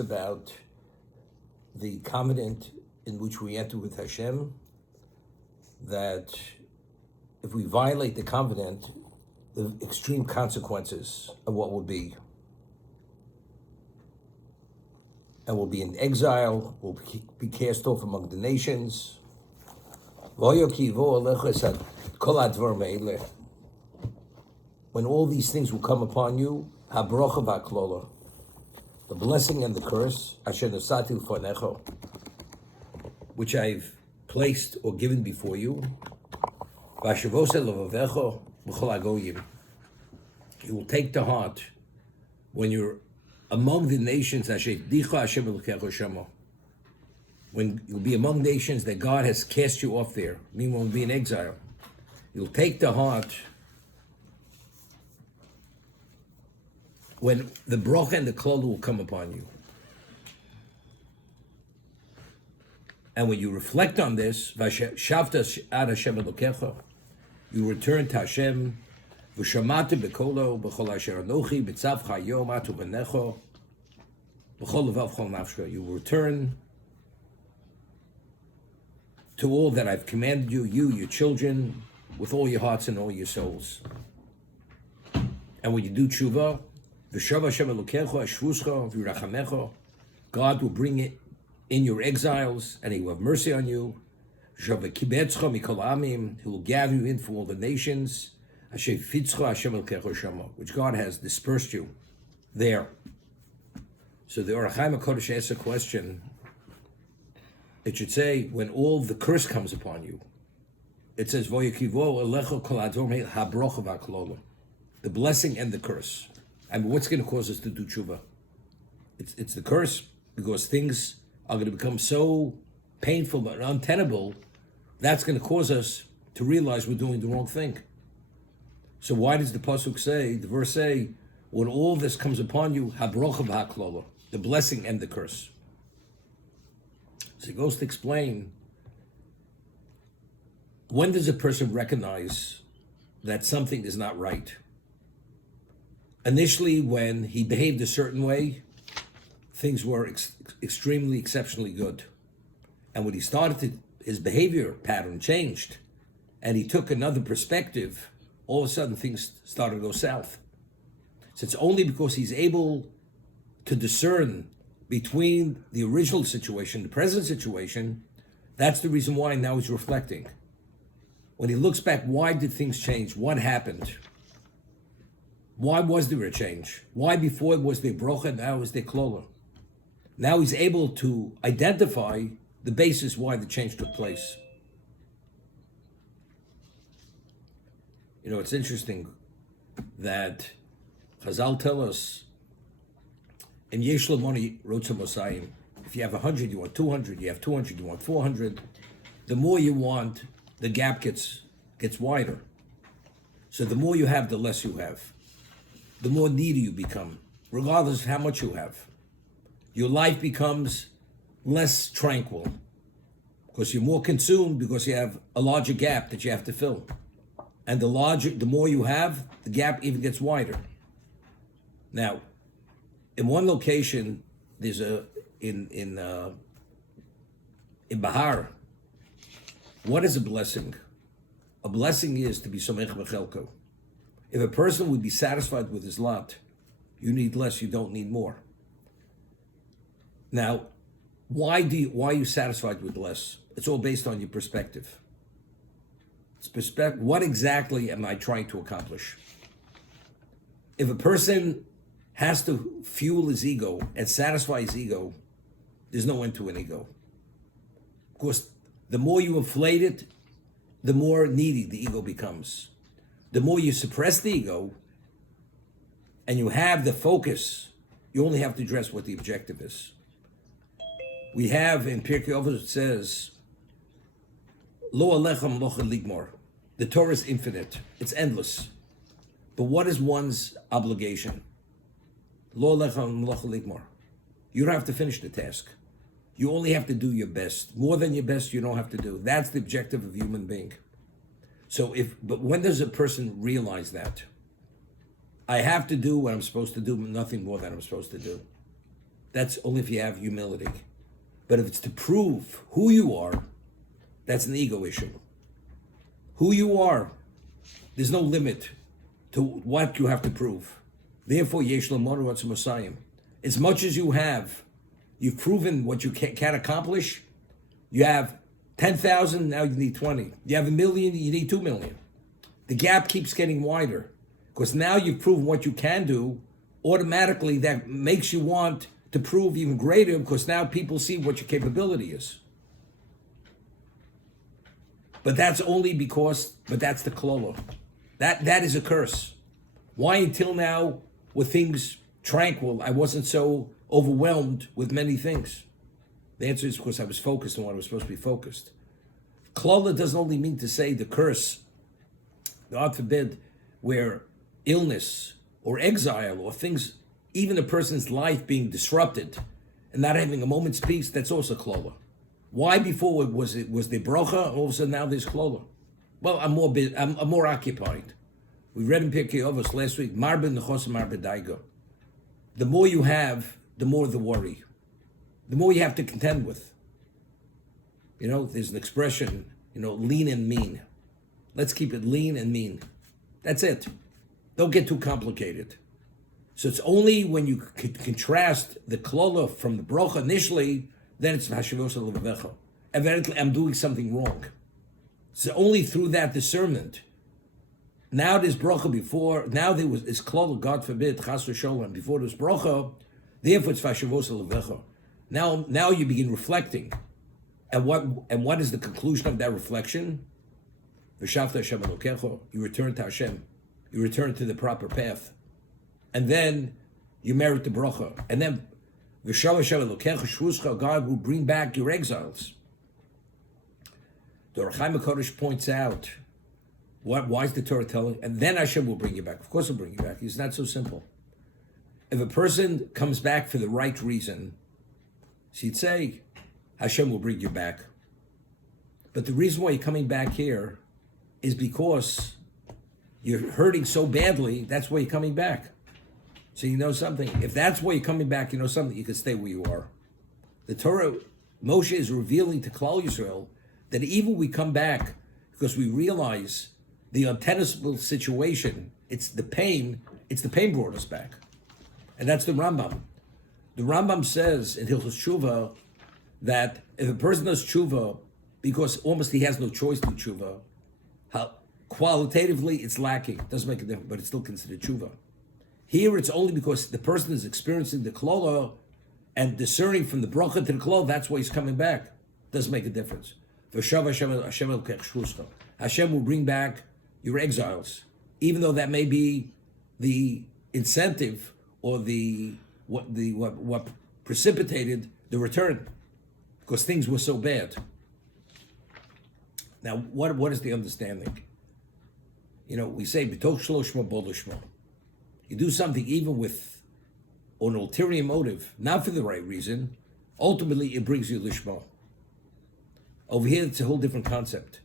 about the covenant in which we enter with Hashem, that if we violate the covenant, the extreme consequences of what will be. And we'll be in exile, we'll be cast off among the nations. When all these things will come upon you, the blessing and the curse, which I've placed or given before you, you will take to heart when you're among the nations, when you'll be among nations that God has cast you off there, meanwhile you'll be in exile. You'll take to heart when the bracha and the klal will come upon you. And when you reflect on this, you return to Hashem, you return to all that I've commanded you, your children, with all your hearts and all your souls. And when you do tshuva, God will bring it in your exiles, and He will have mercy on you. He will gather you in from all the nations, which God has dispersed you there. So the Orach Chaim HaKodesh asks a question. It should say, when all the curse comes upon you, it says, the blessing and the curse. And what's going to cause us to do tshuva? It's the curse, because things are going to become so painful and untenable. That's going to cause us to realize we're doing the wrong thing. So why does the pasuk say, the verse say, when all this comes upon you, the blessing and the curse? So he goes to explain, when does a person recognize that something is not right? Initially, when he behaved a certain way, things were extremely, exceptionally good. And when he started his behavior pattern changed, and he took another perspective, all of a sudden things started to go south. So it's only because he's able to discern between the original situation, the present situation, that's the reason why now he's reflecting. When he looks back, why did things change? What happened? Why was there a change? Why before was there brocha, now is there klola? Now he's able to identify the basis why the change took place. You know, it's interesting that Chazal tell us, in Yesh Lamoni Rotzah Mosayim, if you have 100, you want 200, you have 200, you want 400, the more you want, the gap gets wider. So the more you have, the less you have. The more needy you become, regardless of how much you have. Your life becomes less tranquil because you're more consumed, because you have a larger gap that you have to fill. And the more you have, the gap even gets wider. Now, in one location, there's in Bahar, what is a blessing? A blessing is to be somech b'chelko. If a person would be satisfied with his lot, you need less, you don't need more. Now, why are you satisfied with less? It's all based on your perspective. What exactly am I trying to accomplish? If a person has to fuel his ego and satisfy his ego, there's no end to an ego. Of course, the more you inflate it, the more needy the ego becomes. The more you suppress the ego and you have the focus, you only have to address what the objective is. We have in Pirkei Avos, it says, Lo alechem locha ligmor. The Torah is infinite, it's endless. But what is one's obligation? Lo alechem locha ligmor. You don't have to finish the task. You only have to do your best. More than your best, you don't have to do. That's the objective of a human being. But when does a person realize that? I have to do what I'm supposed to do, nothing more than I'm supposed to do. That's only if you have humility. But if it's to prove who you are, that's an ego issue. Who you are, there's no limit to what you have to prove. Therefore, yesh l'moru atzum osayim. As much as you have, you've proven what you can accomplish. You have 10,000, now you need 20. You have 1 million, you need 2 million. The gap keeps getting wider because now you've proven what you can do. Automatically, that makes you want to prove even greater because now people see what your capability is. But that's only because, but that's the klolo. That is a curse. Why until now were things tranquil? I wasn't so overwhelmed with many things. The answer is because I was focused on what I was supposed to be focused. Klola doesn't only mean to say the curse, God forbid, where illness or exile or things, even a person's life being disrupted and not having a moment's peace, that's also klola. Why before was the brocha, all of a sudden now there's klola? Well, I'm more occupied. We read in Pirkei Avos last week, Marbe nechos marbe daigo. The more you have, the more the worry. The more you have to contend with. You know, there's an expression, lean and mean. Let's keep it lean and mean. That's it. Don't get too complicated. So it's only when you contrast the klola from the brocha initially, then it's hashivos levavecha. Evidently, I'm doing something wrong. So only through that discernment. Now there's brocha before. Now there was klola, God forbid, chas v'sholem. Before there's brocha, therefore it's hashivos levavecha. Now you begin reflecting, and what is the conclusion of that reflection? V'shavta Hashem Elokecho. You return to Hashem. You return to the proper path. And then you merit the bracha. And then God will bring back your exiles. The Ohr HaChaim HaKadosh points out, why is the Torah telling? And then Hashem will bring you back. Of course he'll bring you back. It's not so simple. If a person comes back for the right reason, she'd say, Hashem will bring you back. But the reason why you're coming back here is because you're hurting so badly, that's why you're coming back. So you know something. If that's why you're coming back, you know something, you can stay where you are. The Torah, Moshe is revealing to Klal Yisrael that even we come back because we realize the untenable situation, it's the pain brought us back. And that's the Rambam. The Rambam says in Hilchos Tshuva that if a person does tshuva because almost he has no choice to tshuva, qualitatively it's lacking. It doesn't make a difference, but it's still considered tshuva. Here it's only because the person is experiencing the klola and discerning from the bracha to the klola, that's why he's coming back. Doesn't make a difference. Hashem will bring back your exiles, even though that may be the incentive or what precipitated the return, because things were so bad. Now, what is the understanding? We say b'toch shloshma bo lishma. You do something even with an ulterior motive, not for the right reason. Ultimately, it brings you lishma. Over here, it's a whole different concept.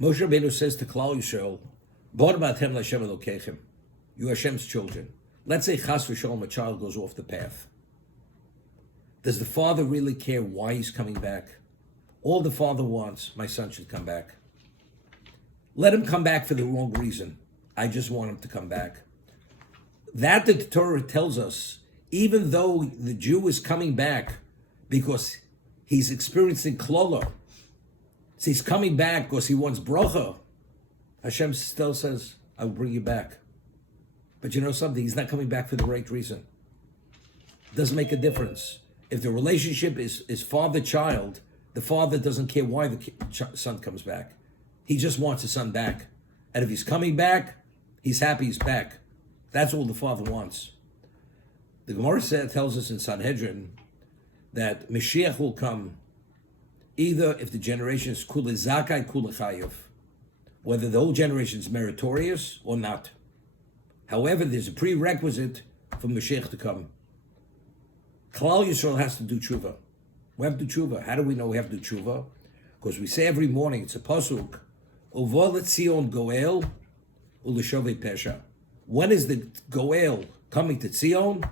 Moshe Rabbeinu says to Klal Yisrael, "Bar ba'atem l'Hashem Elokechem." You are Hashem's children. Let's say chas v'sholom, a child goes off the path. Does the father really care why he's coming back? All the father wants, my son should come back. Let him come back for the wrong reason. I just want him to come back. That the Torah tells us, even though the Jew is coming back because he's experiencing klola, so he's coming back because he wants bracha, Hashem still says, I will bring you back. But you know something? He's not coming back for the right reason. It doesn't make a difference. If the relationship is father-child, the father doesn't care why the son comes back. He just wants the son back. And if he's coming back, he's happy he's back. That's all the father wants. The Gemara tells us in Sanhedrin that Mashiach will come either if the generation is kula zakai, kula chayav, whether the whole generation is meritorious or not. However, there's a prerequisite for Mashiach to come. Klal Yisrael has to do tshuva. We have to do tshuva. How do we know we have to do tshuva? Because we say every morning, it's a pasuk, Uvo letzion goel u'lishovei pesha. When is the goel coming to Tzion?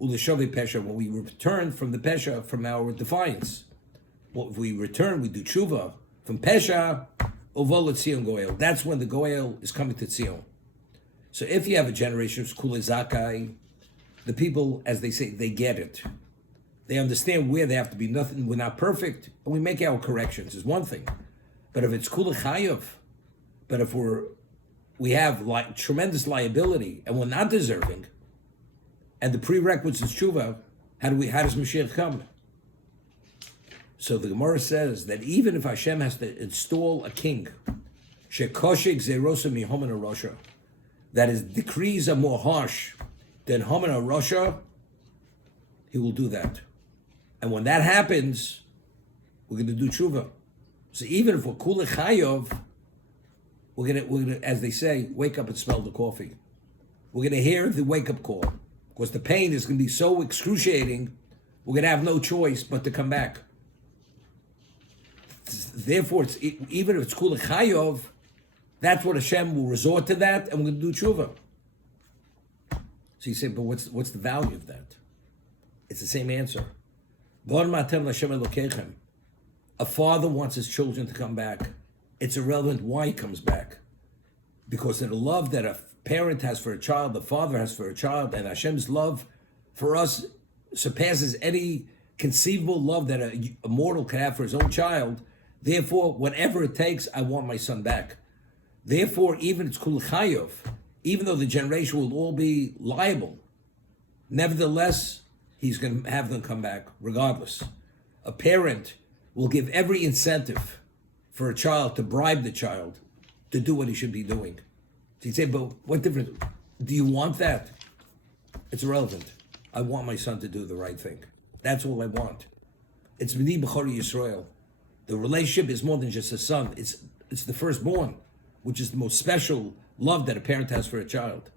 Uleshavi Pesha, when we return from the Pesha, from our defiance. Well, if we return, we do tshuva from Pesha, Ovol Tzion Goel. That's when the Goel is coming to Tzion. So if you have a generation of Kule Zakai, the people, as they say, they get it. They understand where they have to be. Nothing. We're not perfect, and we make our corrections. Is one thing, but if it's Kule Chayav, but if we have tremendous liability and we're not deserving, and the prerequisites is tshuva, how does Mashiach come? So the Gemara says that even if Hashem has to install a king, shekoshik zerosa mihomen Rosha, that his decrees are more harsh than Homen Rosha, he will do that. And when that happens, we're going to do tshuva. So even if we're kule chayov, we're gonna, as they say, wake up and smell the coffee. We're going to hear the wake-up call, because the pain is going to be so excruciating, we're going to have no choice but to come back. Therefore, even if it's kule chayov, that's what Hashem will resort to that, and we're going to do tshuva. So you say, but what's the value of that? It's the same answer. A father wants his children to come back. It's irrelevant why he comes back. Because of the love that a parent has for a child, the father has for a child, and Hashem's love for us surpasses any conceivable love that a mortal can have for his own child. Therefore, whatever it takes, I want my son back. Therefore, even it's kul chayov, even though the generation will all be liable, nevertheless, he's going to have them come back regardless. A parent will give every incentive for a child to bribe the child to do what he should be doing. So you say, but what difference? Do you want that? It's irrelevant. I want my son to do the right thing. That's all I want. It's B'ni B'chori Yisrael. The relationship is more than just a son. It's the firstborn, which is the most special love that a parent has for a child.